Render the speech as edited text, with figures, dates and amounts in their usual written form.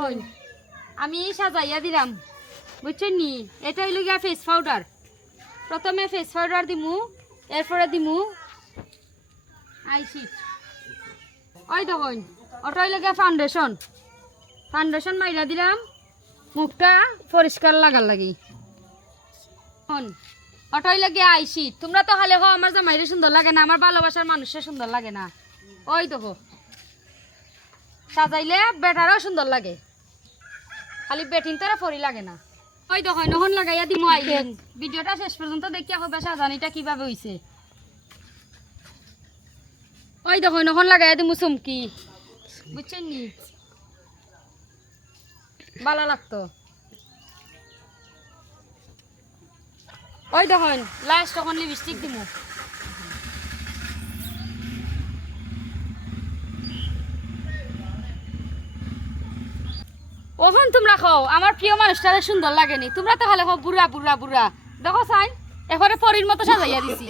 দেখুন আমি সাজাইয়া দিলাম বুঝছেন নি। এটা হইল গিয়া ফেস পাউডার। প্রথমে ফেস পাউডার দিমু, এরপরে দিমু আইশিট। ওই দেখুন ওটা হইল গিয়া ফাউন্ডেশন। ফাউন্ডেশন মাইরা দিলাম মুখটা পরিষ্কার লাগার লাগি। ওটা হইল গিয়া আইশিট। তোমরা তো খালে আমার জামাইরে সুন্দর লাগে না, আমার ভালোবাসার মানুষের সুন্দর লাগে না। ওই দেখো সাজাইলে বেটারও সুন্দর লাগে, খালি বেটিন তোরা ফরি লাগে না। ওই দেখো নহন লাগাইয়া দিমু আইলেন। ভিডিওটা শেষ পর্যন্ত দেখিয়া হবে সাজানিটা কিভাবে হইছে। ওই দেখো নহন লাগাইয়া দিমু চুমকি, বুঝছেন নি, ভালো লাগতো। ওই দেখুন লাস্ট তখন লিপস্টিক দিমু। ওখন তোমরা খাও, আমার প্রিয় মানুষটারে সুন্দর লাগেনি। তোমরা তো খালে খাও বুড়া বুড়া বুড়া। দেখো সাই এবারে পরীর মতো সাজাইয়া দিছি।